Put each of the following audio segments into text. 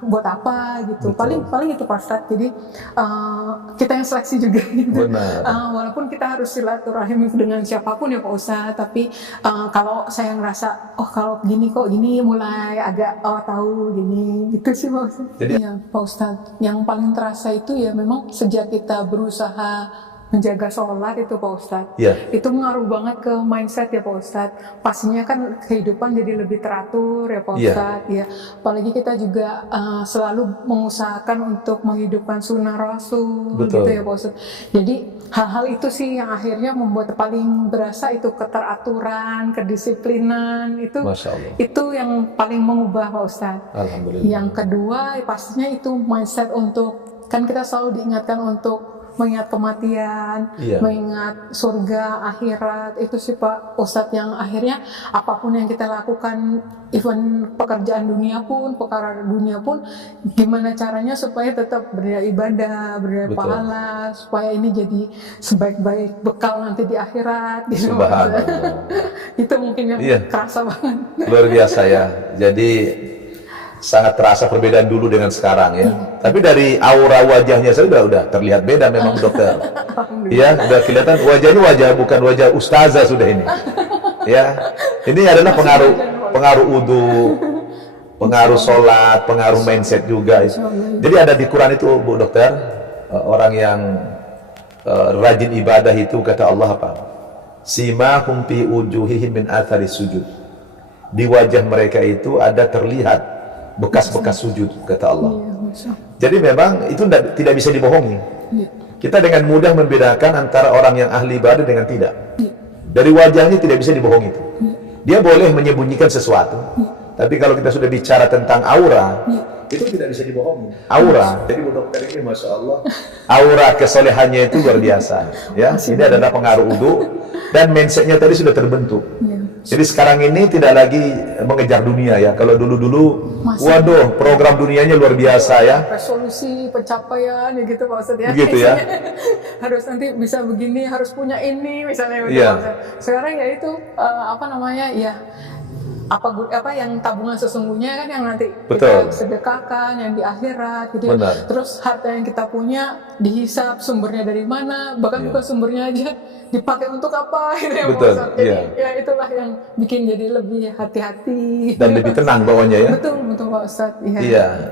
buat apa gitu. Betul. Paling itu Pak Ustadz. Jadi kita yang seleksi juga gitu. Benar. Walaupun kita harus silaturahim dengan siapapun ya Pak Ustadz, tapi kalau saya ngerasa kalau gini kok gini mulai agak tahu gini gitu sih Pak Ustadz. Jadi ya Pak Ustadz, yang paling terasa itu ya memang sejak kita berusaha menjaga sholat itu Pak Ustadz, itu ngaruh banget ke mindset ya Pak Ustadz. Pastinya kan kehidupan jadi lebih teratur ya Pak Ustadz. Ya, apalagi kita juga selalu mengusahakan untuk menghidupkan sunnah Rasul. Betul. Gitu ya Pak Ustadz. Jadi hal-hal itu sih yang akhirnya membuat paling berasa itu keteraturan, kedisiplinan itu. Masya Allah. Itu yang paling mengubah Pak Ustadz. Alhamdulillah. Yang kedua pastinya itu mindset untuk, kan kita selalu diingatkan untuk mengingat kematian, mengingat surga, akhirat. Itu sih Pak Ustadz yang akhirnya apapun yang kita lakukan, even pekerjaan dunia pun, perkara dunia pun, gimana caranya supaya tetap beribadah, pahala, supaya ini jadi sebaik-baik bekal nanti di akhirat. Gitu, Subhanallah. Itu mungkin yang kerasa banget. Luar biasa ya. Jadi sangat terasa perbedaan dulu dengan sekarang ya. Tapi dari aura wajahnya saya udah terlihat beda memang dokter. Ya, udah kelihatan wajahnya bukan wajah ustazah sudah ini. Ya, ini adalah pengaruh wudu, pengaruh sholat, pengaruh mindset juga. Jadi ada di Quran itu Bu Dokter, orang yang rajin ibadah itu kata Allah apa? Simahum fi wujuhihim min athari sujud. Di wajah mereka itu ada terlihat bekas-bekas sujud kata Allah. Jadi memang itu tidak bisa dibohongi. Kita dengan mudah membedakan antara orang yang ahli ibadah dengan tidak. Dari wajahnya tidak bisa dibohongi itu. Dia boleh menyembunyikan sesuatu, tapi kalau kita sudah bicara tentang aura, itu tidak bisa dibohongi. Aura. Jadi Bu Dokter ini Masya Allah, aura kesolehannya itu luar biasa. Ya, ini adalah pengaruh wudu dan mindsetnya tadi sudah terbentuk. Jadi sekarang ini tidak lagi mengejar dunia ya. Kalau dulu-dulu, waduh, program dunianya luar biasa ya. Resolusi pencapaian ya gitu Pak Ustadz ya. Begitu ya. Harus nanti bisa begini, harus punya ini misalnya. Sekarang ya itu apa yang tabungan sesungguhnya kan yang nanti kita sedekahkan, yang di akhirat gitu. Terus harta yang kita punya dihisap sumbernya dari mana, bahkan bukan sumbernya aja dipakai untuk apa gitu ya Pak. Jadi ya itulah yang bikin jadi lebih hati-hati dan lebih tenang bawahnya ya. Betul Pak Ustadz. Iya.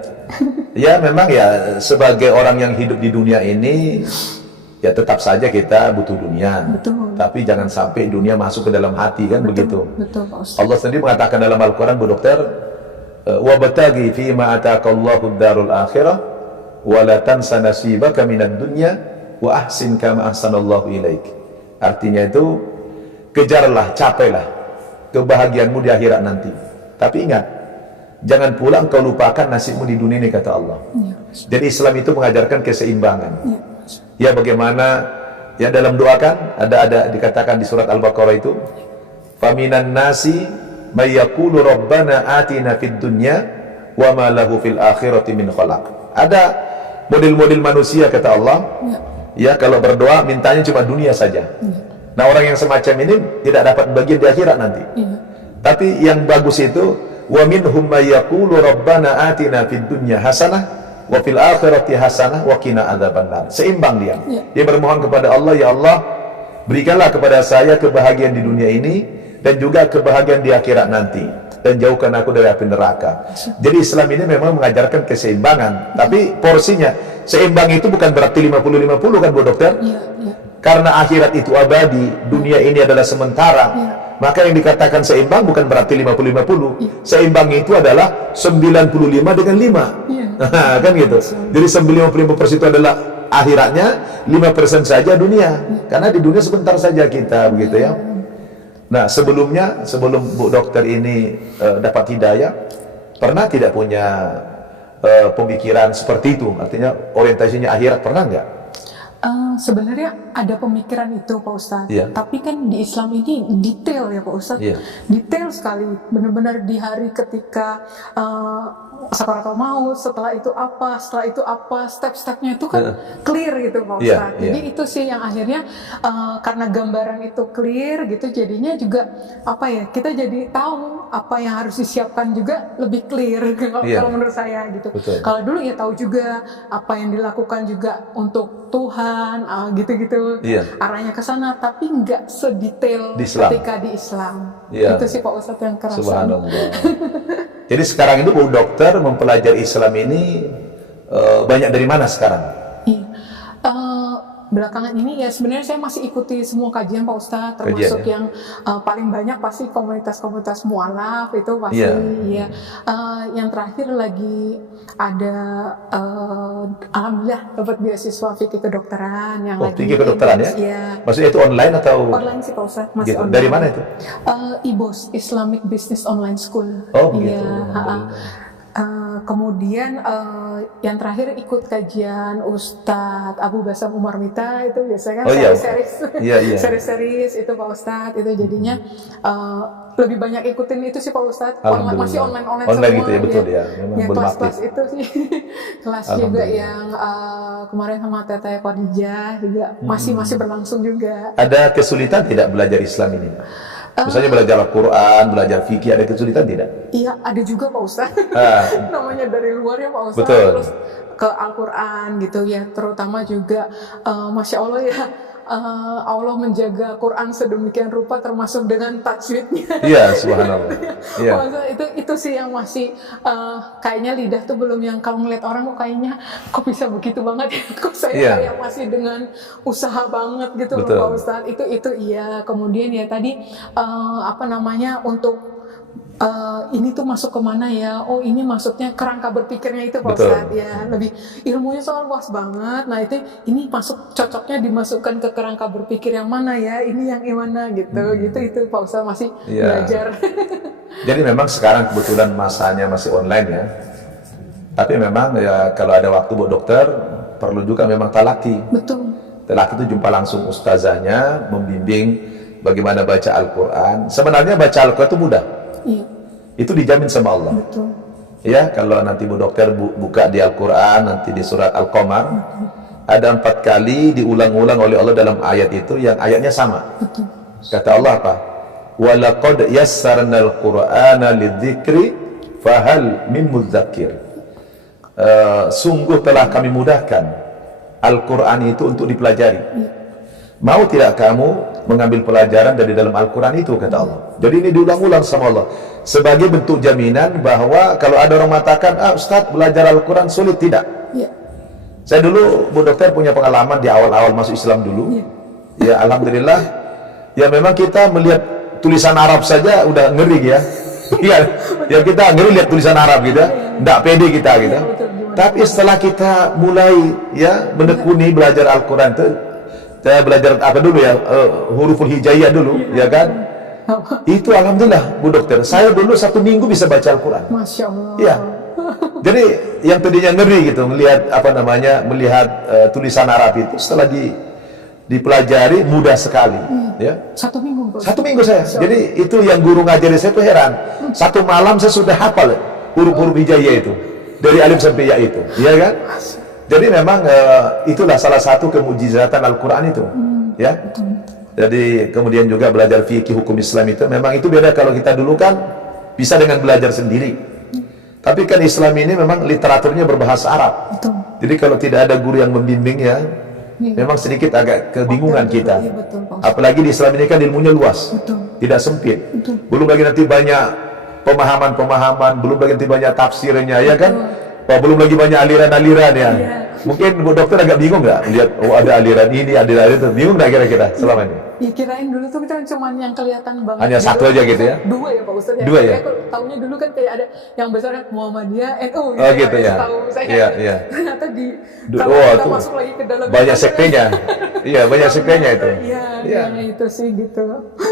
Ya memang ya sebagai orang yang hidup di dunia ini ya tetap saja kita butuh dunia. Tapi jangan sampai dunia masuk ke dalam hati kan begitu. Betul Pak Ustadz. Allah sendiri mengatakan dalam Al-Quran Bu Dokter, wabtaghi fima ataqallahu ad-darul akhirah wa la tansa nasibaka minad dunya wa ahsin kama ahsanallahu ilaik. Artinya itu kejarlah, capailah kebahagiaanmu di akhirat nanti. Tapi ingat, jangan pula engkau lupakan nasibmu di dunia ini kata Allah. Jadi Islam itu mengajarkan keseimbangan. Ya bagaimana ya dalam doa kan ada dikatakan di surat Al-Baqarah itu, faminan nasi may yaqulu rabbana atina fid dunya wa ma lahu fil akhirati min khalaq. Ada model-model manusia kata Allah. Ya kalau berdoa mintanya cuma dunia saja. Nah orang yang semacam ini tidak dapat bagian di akhirat nanti. Tapi yang bagus itu wa minhum may yaqulu rabbana atina fid dunya hasanah wa fil akhirati hasanah wa qina adzabannar. Seimbang dia. Dia bermohon kepada Allah, ya Allah, berikanlah kepada saya kebahagiaan di dunia ini dan juga kebahagiaan di akhirat nanti dan jauhkan aku dari api neraka. Jadi Islam ini memang mengajarkan keseimbangan, tapi porsinya seimbang itu bukan berarti 50-50 kan Bu Dokter? Karena akhirat itu abadi, dunia ini adalah sementara. Maka yang dikatakan seimbang bukan berarti 50-50. Seimbang itu adalah 95 dengan 5. Kan gitu. Jadi 55% itu adalah akhiratnya, 5% saja dunia. Karena di dunia sebentar saja kita begitu ya. Nah sebelum Bu Dokter ini dapat hidayah, pernah tidak punya pemikiran seperti itu? Artinya orientasinya akhirat, pernah nggak? Sebenarnya ada pemikiran itu Pak Ustadz, tapi kan di Islam ini detail ya Pak Ustadz, detail sekali, benar-benar di hari ketika sakaratul maut, setelah itu apa, step-stepnya itu kan clear gitu Pak Ustadz. Jadi itu sih yang akhirnya karena gambaran itu clear gitu, jadinya juga apa ya, kita jadi tahu apa yang harus disiapkan juga lebih clear kalau menurut saya gitu. Kalau dulu ya tahu juga apa yang dilakukan juga untuk Tuhan, gitu-gitu, arahnya ke sana, tapi nggak sedetail ketika di Islam. Itu sih Pak Ustadz yang kerasa. Subhanallah. Jadi sekarang itu Bu Dokter mempelajari Islam ini banyak dari mana sekarang? Belakangan ini ya sebenarnya saya masih ikuti semua kajian Pak Ustadz, termasuk yang paling banyak pasti komunitas-komunitas mualaf itu pasti ya. Yang terakhir lagi ada alhamdulillah dapat beasiswa fikih kedokteran yang lagi fikih kedokteran ya? Maksudnya itu online atau? Online sih Pak Ustadz, masih gitu. online. Dari mana itu? IBOS, Islamic Business Online School. Oh begitu. Kemudian yang terakhir ikut kajian Ustadz Abu Basam Umar Mita, itu biasanya kan series itu Pak Ustadz, itu jadinya lebih banyak ikutin itu sih Pak Ustadz. Masih online semua gitu ya, betul ya. Kelas-kelas itu sih kelas juga yang kemarin sama Teteh Khadijah juga masih berlangsung juga. Ada kesulitan tidak belajar Islam ini? Misalnya belajar Al-Quran, belajar fikih, ada kesulitan tidak? Iya, ada juga Pak Ustadz. Namanya dari luar ya Pak Ustadz. Betul. Terus ke Al-Quran gitu ya, terutama juga Masya Allah ya, Allah menjaga Quran sedemikian rupa, termasuk dengan tajwidnya. Iya, subhanallah. Iya. Itu sih yang masih kayaknya lidah tuh belum, yang kalau ngeliat orang kayaknya kok bisa begitu banget ya, kok saya kayak masih dengan usaha banget gitu loh Pak Ustadz. Itu iya. Kemudian ya tadi untuk ini tuh masuk kemana ya? Oh ini masuknya kerangka berpikirnya itu Pak Ustadz ya, lebih ilmunya soal luas banget. Nah ini cocoknya dimasukkan ke kerangka berpikir yang mana ya? Ini yang gimana gitu. Itu Pak Ustadz masih belajar. Jadi memang sekarang kebetulan masanya masih online ya. Tapi memang ya kalau ada waktu Bu Dokter perlu juga memang talaki. Betul. Talaki itu jumpa langsung ustazahnya, membimbing bagaimana baca Al-Quran. Sebenarnya baca Al-Quran itu mudah. Iya. Itu dijamin sama Allah. Betul. Ya, kalau nanti Bu Dokter buka di Al-Quran, nanti di surat Al-Qamar, ada 4 kali diulang-ulang oleh Allah dalam ayat itu, yang ayatnya sama. Betul. Kata Allah apa? Walaqad yassarnal Qur'ana lidzikri fahal min mudzakir. Sungguh telah kami mudahkan Al-Quran itu untuk dipelajari. Mau tidak kamu mengambil pelajaran dari dalam Al-Quran itu, kata Allah. Jadi ini diulang-ulang sama Allah sebagai bentuk jaminan bahwa kalau ada orang mengatakan, Ustadz belajar Al-Quran sulit, tidak. Saya dulu Bu Dokter punya pengalaman di awal-awal masuk Islam dulu. Ya alhamdulillah. Ya memang kita melihat tulisan Arab saja udah ngeri ya. Ya kita ngeri lihat tulisan Arab gitu, enggak pede kita gitu. Tapi setelah kita mulai ya menekuni belajar Al-Quran itu, saya belajar apa dulu ya, huruful hijaiyah dulu, ya kan? Itu alhamdulillah Bu Dokter, saya dulu 1 minggu bisa baca Al-Quran. Masya Allah. Iya. Jadi yang tadinya ngeri gitu melihat melihat tulisan Arab itu, setelah dipelajari mudah sekali. Ya. 1 minggu. 1 minggu saya. Jadi itu yang guru ngajari saya tuh heran. 1 malam saya sudah hafal huruf-huruf hijaiyah itu dari alif sampai ya itu, ya kan? Jadi memang itulah salah satu kemujizatan Al-Quran itu, ya. Jadi kemudian juga belajar fikih hukum Islam itu, memang itu beda. Kalau kita dulu kan bisa dengan belajar sendiri. Tapi kan Islam ini memang literaturnya berbahasa Arab. Jadi kalau tidak ada guru yang membimbing ya, memang sedikit agak kebingungan kita. Apalagi di Islam ini kan ilmunya luas, tidak sempit. Belum lagi nanti banyak pemahaman-pemahaman, belum lagi nanti banyak tafsirnya, ya kan? Belum lagi banyak aliran-aliran ya. Mungkin Bu Dokter agak bingung nggak lihat ada aliran ini, aliran itu, bingung nggak kira-kira selama ini? Ya kirain dulu tuh kita cuma yang kelihatan banget. Hanya satu aja gitu ya? 2 ya Pak Ustadz ya? 2 ya? Tahunya dulu kan kayak ada yang besarnya Muhammadiyah, NU gitu. Oh gitu ya? Iya. Ternyata kalau kita masuk lagi ke dalam banyak sektenya. Iya, banyak sektenya itu. Iya, itu sih gitu.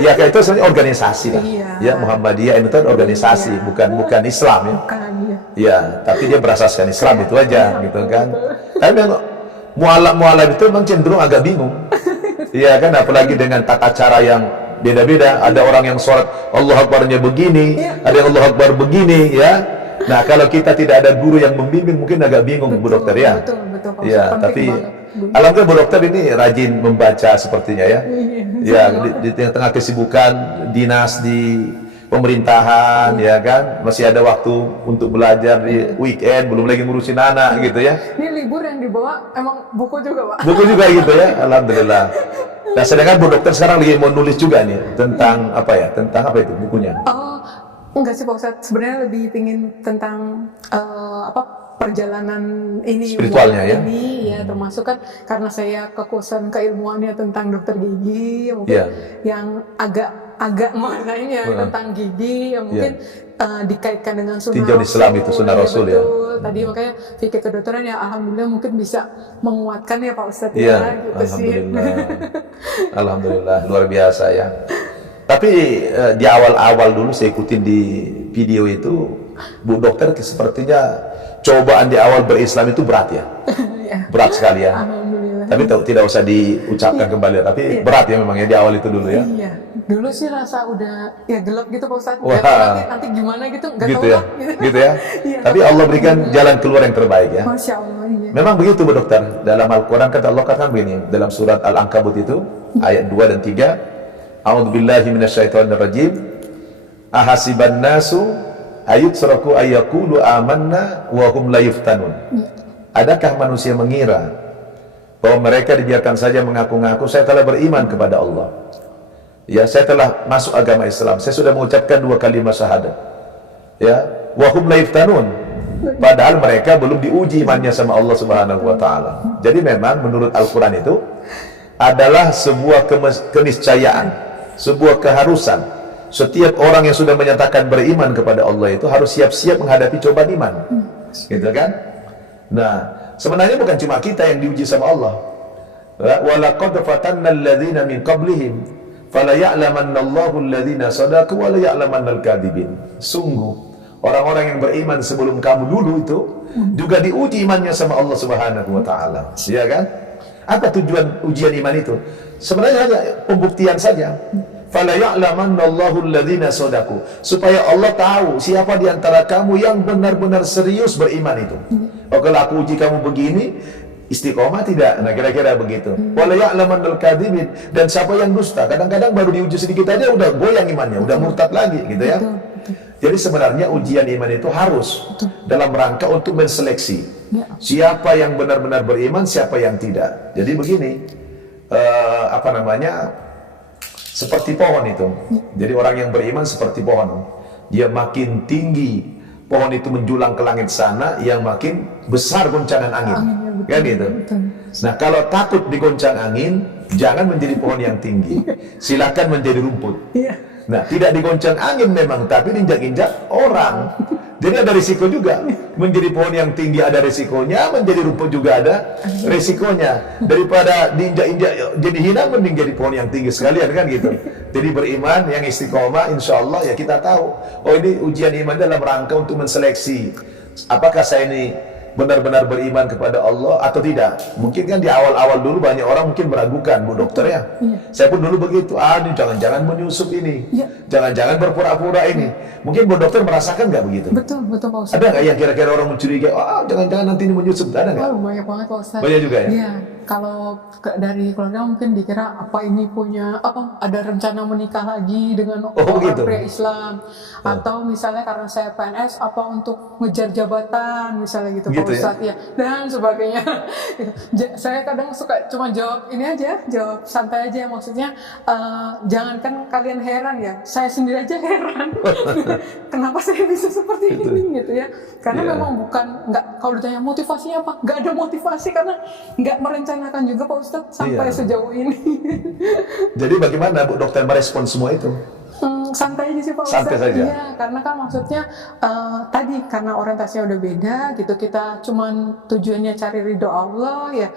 Iya, kayak itu sebenarnya organisasi lah. Ya, Muhammadiyah itu organisasi, bukan Islam ya. Bukan, iya, tapi dia berasaskan Islam itu aja gitu kan. Tapi memang mualaf itu memang cenderung agak bingung. Iya kan, apalagi dengan tata cara yang beda-beda. Ada orang yang sholat Allah Akbarnya begini, ada yang Allah Akbar begini, ya. Nah, kalau kita tidak ada guru yang membimbing mungkin agak bingung, Bu Dokter ya. Betul, Pak Ya, Ustadz. tapi alhamdulillah Bu Dokter ini rajin membaca sepertinya ya. Ya, di tengah kesibukan dinas di pemerintahan ya kan, masih ada waktu untuk belajar di weekend, belum lagi ngurusin anak gitu ya. Ini libur yang dibawa emang buku juga, Pak. Buku juga gitu ya, alhamdulillah. Nah, sedangkan Bu Dokter sekarang lagi mau nulis juga nih tentang apa ya? Tentang apa itu bukunya? Enggak sih Pak Ustadz, sebenarnya lebih pingin tentang perjalanan ini spiritualnya ya. Ini ya termasuk kan karena saya kekuasaan keilmuannya tentang dokter gigi mungkin yang agak mengenainya tentang gigi yang mungkin dikaitkan dengan sunnah tinjau Islam itu sunnah Rasul ya. Tadi makanya fikih kedokteran ya alhamdulillah mungkin bisa menguatkan ya Pak Ustadz ya. Gitu Alhamdulillah. sih. Alhamdulillah luar biasa ya. Tapi di awal-awal dulu saya ikutin di video itu, Bu Dokter sepertinya cobaan di awal berislam itu berat ya. Berat sekali ya. Alhamdulillah. Tapi tidak usah diucapkan kembali, tapi berat ya memang ya di awal itu dulu ya. Iya. Dulu sih rasa udah ya gelap gitu Pak Ustadz. Nanti gimana gitu, nggak gitu tahu ya. lah. Gitu ya. Tapi Allah berikan jalan keluar yang terbaik ya. Masya Allah. Iya. Memang begitu Bu Dokter. Dalam Al-Quran kata Allah katakan begini, dalam surat Al-Ankabut itu ayat 2 dan 3, A'udzubillahi minasyaitonirrajim. Ahasiban nasu ayutsraku ayyaqulu amanna wa hum la yuftanun. Adakah manusia mengira bahwa mereka dibiarkan saja mengaku-ngaku saya telah beriman kepada Allah, ya saya telah masuk agama Islam, saya sudah mengucapkan 2 kalimat syahadat, ya wa hum la yuftanun, padahal mereka belum diuji imannya sama Allah Subhanahu wa taala. Jadi memang menurut Al-Qur'an itu adalah sebuah keniscayaan, sebuah keharusan. Setiap orang yang sudah menyatakan beriman kepada Allah itu harus siap-siap menghadapi cobaan iman. Gitu kan? Nah, sebenarnya bukan cuma kita yang diuji sama Allah. Wa laqad fatanna alladhina min qablihim fala ya'lamanna Allahu alladhina sadaqu wa la ya'lamanna al-kadhibin. Sungguh orang-orang yang beriman sebelum kamu dulu itu juga diuji imannya sama Allah Subhanahu wa taala. Iya kan? Apa tujuan ujian iman itu? Sebenarnya hanya pembuktian saja. Fala ya'lamanna Allahu alladhina sadaqu, supaya Allah tahu siapa di antara kamu yang benar-benar serius beriman itu. Oh, kalau aku uji kamu begini, istiqomah tidak? Nah, kira-kira begitu. Wala ya'lamanna al-kadhibin, dan siapa yang dusta? Kadang-kadang baru diuji sedikit aja udah goyang imannya, udah murtad lagi gitu ya. Jadi sebenarnya ujian iman itu harus dalam rangka untuk menseleksi siapa yang benar-benar beriman, siapa yang tidak. Jadi begini, seperti pohon itu. Jadi orang yang beriman seperti pohon. Dia makin tinggi, pohon itu menjulang ke langit sana, yang makin besar goncangan angin. Kan gitu. Nah, kalau takut digoncang angin, jangan menjadi pohon yang tinggi. Silakan menjadi rumput. Nah, tidak digoncang angin memang, tapi diinjak-injak orang. Jadi ada risiko juga. Menjadi pohon yang tinggi ada risikonya, menjadi rumput juga ada risikonya. Daripada diinjak-injak jadi hina, mending jadi pohon yang tinggi sekalian kan gitu. Jadi beriman yang istiqomah, insya Allah ya kita tahu. Oh, ini ujian iman dalam rangka untuk menseleksi apakah saya ini benar-benar beriman kepada Allah atau tidak. Mungkin kan di awal-awal dulu banyak orang mungkin meragukan, Bu Dokter ya. Saya pun dulu begitu, ini jangan-jangan menyusup ini, jangan-jangan berpura-pura ini. Mungkin Bu Dokter merasakan nggak begitu? Betul Pak Ustadz. Ada nggak yang kira-kira orang mencurigai, jangan-jangan nanti ini menyusup, ada nggak? Banyak banget Pak Ustadz. Banyak juga ya? Iya, kalau dari keluarga mungkin dikira apa ini punya, ada rencana menikah lagi dengan orang pria Islam. Atau misalnya karena saya PNS, apa untuk ngejar jabatan, misalnya gitu Pak Ustadz ya, dan sebagainya. Saya kadang suka cuma jawab ini aja, jawab santai aja, maksudnya jangankan kalian heran ya, saya sendiri aja heran. Kenapa saya bisa seperti ini gitu ya? Karena memang nggak, kalau ditanya motivasinya apa, nggak ada motivasi karena nggak merencanakan juga Pak Ustadz sampai sejauh ini. Jadi bagaimana Bu Dokter merespon semua itu? Santai aja sih Pak Ustadz. Iya, karena kan maksudnya tadi karena orientasinya udah beda gitu, kita cuman tujuannya cari ridho Allah ya,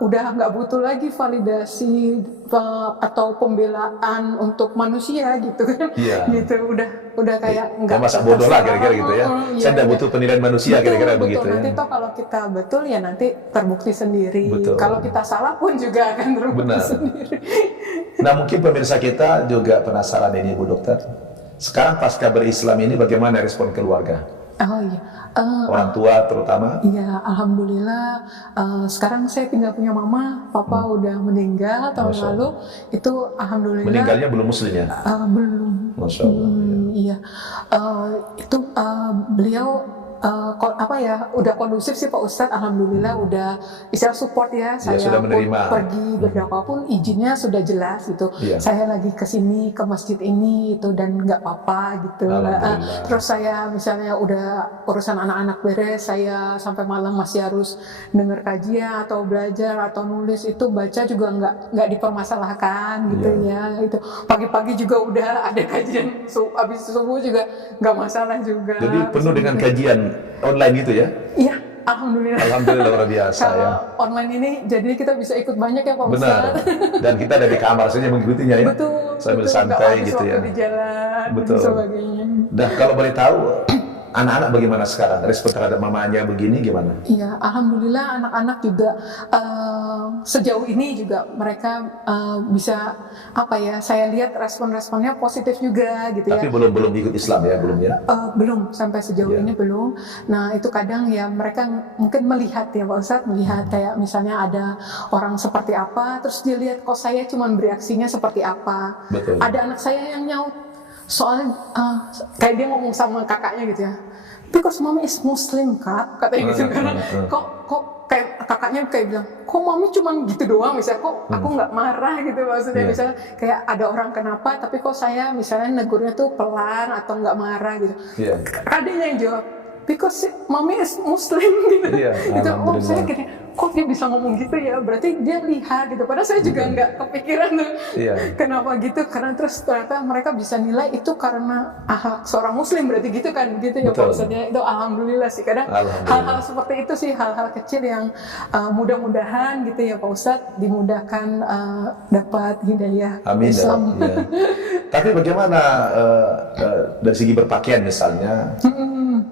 udah nggak butuh lagi validasi atau pembelaan untuk manusia gitu kan. Gitu udah kayak nggak masa bodoh lah kira-kira gitu ya. Saya nggak butuh penilaian manusia kira-kira begitu ya. Nanti toh kalau kita betul ya nanti terbukti sendiri. Kalau kita salah pun juga akan terbukti sendiri. Nah, mungkin pemirsa kita juga penasaran ini Bu Dokter. Sekarang pasca berislam ini bagaimana respon keluarga? Oh iya. Orang tua terutama? Iya, alhamdulillah. Sekarang saya tinggal punya mama, papa udah meninggal tahun lalu. Itu alhamdulillah. Meninggalnya belum muslim ya? Belum. Masya Allah. Iya. Itu beliau udah kondusif sih Pak Ustadz, alhamdulillah udah istilah support ya, saya sudah menerima. pergi berdakwah pun izinnya sudah jelas gitu. Saya lagi kesini ke masjid ini itu dan nggak apa-apa gitu. Terus saya misalnya udah urusan anak-anak beres, saya sampai malam masih harus denger kajian atau belajar atau nulis, itu baca juga nggak dipermasalahkan gitu ya. Itu pagi-pagi juga udah ada kajian, habis subuh juga nggak masalah juga. Jadi penuh dengan kajian online gitu ya? Iya, alhamdulillah. Alhamdulillah luar biasa ya. Kalau online ini jadi kita bisa ikut banyak ya Pak Ustadz. Benar. Dan kita dari kamar saja mengikutinya ya. Betul. Sambil santai gitu ya. Di jalan betul. Dan sebagainya. Dan kalau boleh tahu, anak-anak bagaimana sekarang? Respon terhadap mamanya begini gimana? Iya, alhamdulillah anak-anak juga sejauh ini juga mereka bisa saya lihat respon-responnya positif juga gitu ya. Tapi belum ikut Islam ya, belum ya? Belum, sampai sejauh ini belum. Nah itu kadang ya mereka mungkin melihat ya Pak Ustadz, melihat kayak misalnya ada orang seperti apa, terus dia lihat kok saya cuma bereaksinya seperti apa. Betul. Ada anak saya yang nyaut, soalnya kayak dia ngomong sama kakaknya gitu ya, because mommy is Muslim kak, katanya gitu. Karena kok kayak kakaknya kayak bilang, kok mami cuman gitu doang misalnya, kok aku nggak marah gitu maksudnya. Misalnya kayak ada orang kenapa tapi kok saya misalnya negurnya tuh pelan atau nggak marah gitu. Adanya yang jawab, because mami is Muslim gitu. Itu saya kira kok dia bisa ngomong gitu ya, berarti dia lihat gitu. Padahal saya juga nggak kepikiran tuh kenapa gitu, karena terus ternyata mereka bisa nilai itu karena akhlak seorang Muslim, berarti gitu kan gitu ya Pak Ustadz. Itu alhamdulillah sih, kadang hal-hal seperti itu sih, hal-hal kecil yang mudah-mudahan gitu ya Pak Ustadz dimudahkan dapat hidayah Islam. Ya. Tapi bagaimana dari segi berpakaian misalnya,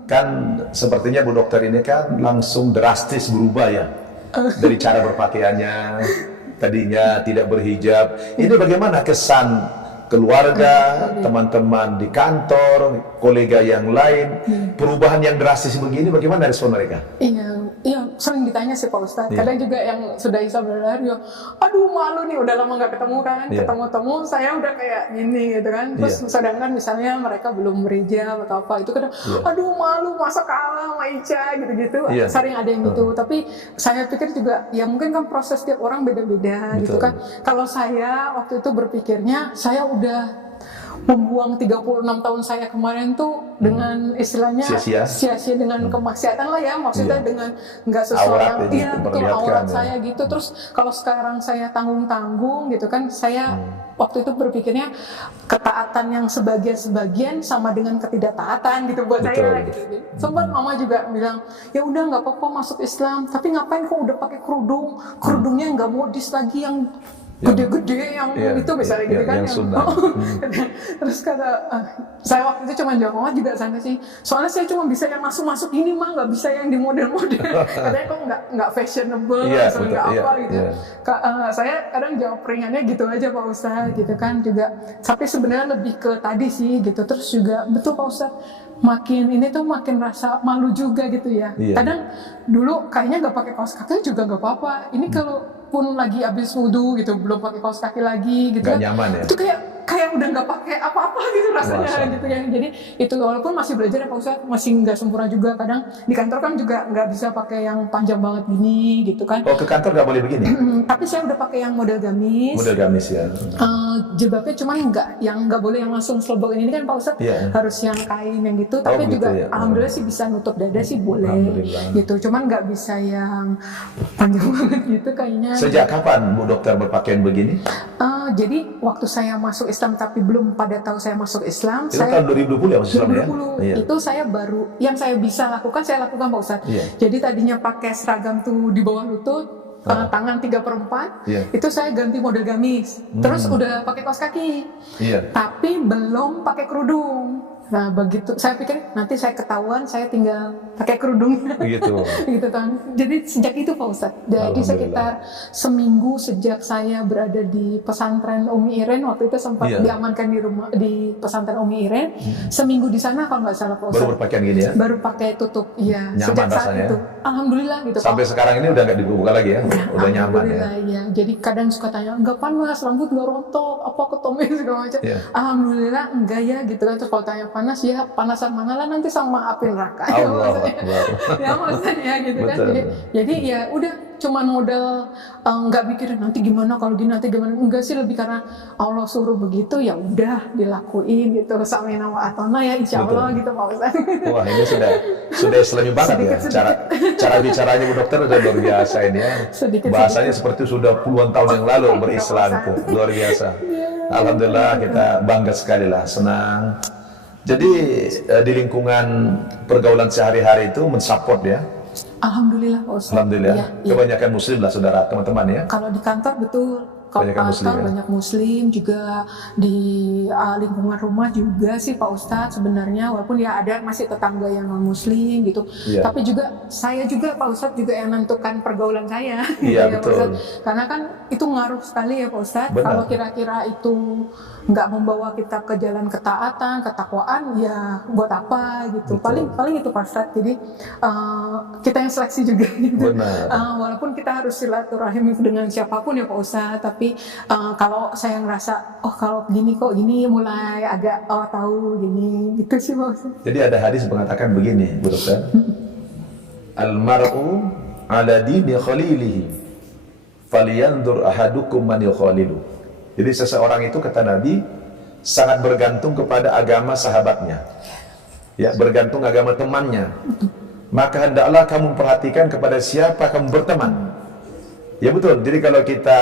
kan sepertinya Bu Dokter ini kan langsung drastis berubah ya. Dari cara berpakaiannya, tadinya tidak berhijab. Ini bagaimana kesan keluarga, teman-teman di kantor, kolega yang lain, perubahan yang drastis begini, bagaimana respon mereka? Iya, sering ditanya sih Pak Ustadz. Kadang juga yang sudah Islam berlari, aduh malu nih, udah lama nggak ketemu kan, ketemu saya udah kayak gini gitu kan. Terus sedangkan misalnya mereka belum berhijab atau apa, itu kadang, aduh malu, masa kalah sama Ica gitu-gitu. Sering ada yang gitu. Tapi saya pikir juga, ya mungkin kan proses tiap orang beda-beda gitu kan. Kalau saya waktu itu berpikirnya, saya udah membuang 36 tahun saya kemarin tuh dengan istilahnya sia-sia dengan kemaksiatan lah ya, maksudnya dengan nggak seseorang betul aurat saya gitu. Terus kalau sekarang saya tanggung-tanggung gitu kan, saya waktu itu berpikirnya ketaatan yang sebagian sama dengan ketidaktaatan gitu buat saya gitu. Sempat mama juga bilang, ya udah nggak apa-apa masuk Islam, tapi ngapain kok udah pakai kerudungnya nggak modis lagi yang gede-gede yang itu misalnya gitu kan. Terus kata saya waktu itu cuma jawab, mama juga sana sih, soalnya saya cuma bisa yang masuk ini mah, nggak bisa yang di model-model. Katanya kok nggak fashionable atau nggak apa gitu. Saya kadang jawab ringannya gitu aja Pak Ustadz gitu kan juga. Tapi sebenarnya lebih ke tadi sih gitu. Terus juga betul Pak Ustadz, makin rasa malu juga gitu ya. Kadang dulu kayaknya nggak pakai kaos kaki juga nggak apa-apa. Ini kalau pun lagi habis wudhu gitu, belum pakai kaos kaki lagi gitu, gak nyaman ya? Itu kayak udah nggak pakai apa-apa gitu rasanya gitu ya. Jadi itu walaupun masih belajar ya Pak Ustadz, masih nggak sempurna juga. Kadang di kantor kan juga nggak bisa pakai yang panjang banget gini gitu kan. Oh, ke kantor nggak boleh begini? Tapi saya udah pakai yang model gamis. Model gamis ya. Jilbabnya cuman nggak boleh yang langsung slobok ini kan Pak Ustadz, harus yang kain yang gitu. Tapi juga alhamdulillah sih bisa nutup dada sih boleh gitu. Cuman nggak bisa yang panjang banget gitu kayaknya. Sejak kapan Bu Dokter berpakaian begini? Jadi waktu saya masuk Islam, tapi belum pada tahu saya masuk Islam. Itu tahun 2020 ya masuk Islam ya? 2020. Itu saya baru, yang saya bisa lakukan, saya lakukan Pak Ustadz. Jadi tadinya pakai seragam tuh di bawah lutut, tangan 3/4, itu saya ganti model gamis. Terus udah pakai kaos kaki, tapi belum pakai kerudung. Nah begitu, saya pikir nanti saya ketahuan, saya tinggal pakai kerudungnya. Begitu. Gitu kan. Jadi sejak itu Pak Ustadz, jadi sekitar seminggu sejak saya berada di pesantren Umi Iren, waktu itu sempat diamankan di rumah di pesantren Umi Iren. Seminggu di sana kalau nggak salah Pak Ustadz. Baru berpakaian gini ya? Baru pakai tutup, iya. Nyaman sejak saat rasanya. itu, alhamdulillah gitu. Sampai sekarang ini udah nggak dibuka lagi ya? Udah nyaman ya? Ya. Jadi kadang suka tanya, nggak panas, rambut nggak rontok, apa ketombe segala macam. Alhamdulillah enggak ya gitu kan. Terus kalau tanya panas, ya panasan mana lah nanti sama api neraka. Ya maksudnya gitu kan. Jadi ya udah cuman modal nggak mikirin nanti gimana kalau gini nanti gimana, enggak sih, lebih karena Allah suruh begitu ya udah dilakuin gitu, samina wa atona ya insya Allah gitu Pak Ustaz. Wah ini sudah Islami banget ya, cara bicaranya Bu Dokter udah luar biasa ini ya, bahasanya seperti sudah puluhan tahun yang lalu berislam tuh, luar biasa. Alhamdulillah kita bangga sekali lah, senang. Jadi di lingkungan pergaulan sehari-hari itu mensupport ya. Alhamdulillah Pak Ustaz. Alhamdulillah. Kebanyakan muslim lah saudara, teman-teman ya. Kalau di kantor betul. Kalau kantor banyak muslim, juga di lingkungan rumah juga sih Pak Ustadz sebenarnya, walaupun ya ada masih tetangga yang non muslim gitu. Tapi juga saya juga Pak Ustadz juga yang menentukan pergaulan saya. Iya gitu, betul. Karena kan itu ngaruh sekali ya Pak Ustadz. Kalau kira-kira itu nggak membawa kita ke jalan ketaatan, ketakwaan, ya buat apa gitu. Paling itu Pak Ustadz. Jadi kita yang seleksi juga gitu. Walaupun kita harus silaturahim dengan siapapun ya Pak Ustadz, tapi kalau saya ngerasa kalau gini kok gini mulai agak tahu gini gitu sih Pak Ustadz. Jadi ada hadis mengatakan begini Bu Dokter, al-mar'u ala dini khalilihi falyanzur ahadukum man yukhalilu. Jadi seseorang itu kata Nabi sangat bergantung kepada agama sahabatnya, ya bergantung agama temannya. Maka hendaklah kamu perhatikan kepada siapa kamu berteman. Ya betul. Jadi kalau kita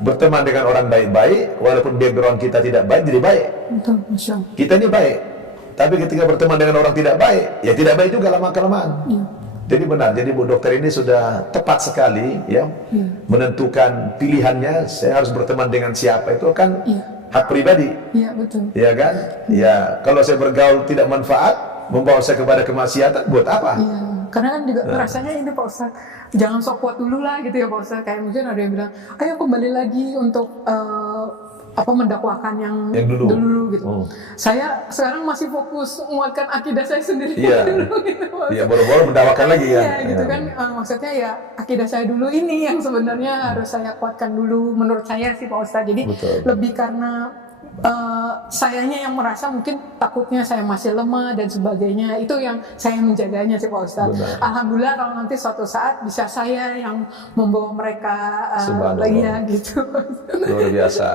berteman dengan orang baik-baik, walaupun background kita tidak baik, jadi baik. Betul, Masya Allah. Kita ini baik, tapi ketika berteman dengan orang tidak baik, ya tidak baik juga lama-kelamaan. Jadi benar, jadi Bu Dokter ini sudah tepat sekali ya, menentukan pilihannya. Saya harus berteman dengan siapa itu kan hak pribadi. Iya betul. Ya kan? Ya kalau saya bergaul tidak manfaat, membawa saya kepada kemaksiatan, buat apa? Karena kan juga rasanya ini Pak Ustadz, jangan sok kuat dulu lah gitu ya Pak Ustadz. Kayak mungkin ada yang bilang, ayo kembali lagi untuk mendakwakan yang dulu gitu. Saya sekarang masih fokus menguatkan akidah saya sendiri dulu gitu. Iya, baru-baru mendakwakan lagi ya. Iya gitu kan, maksudnya ya akidah saya dulu ini yang sebenarnya harus saya kuatkan dulu menurut saya sih Pak Ustadz. Jadi lebih karena sayanya yang merasa mungkin takutnya saya masih lemah dan sebagainya, itu yang saya menjaganya sih Pak Ustadz. Alhamdulillah kalau nanti suatu saat bisa saya yang membawa mereka lagi ya gitu. Luar biasa.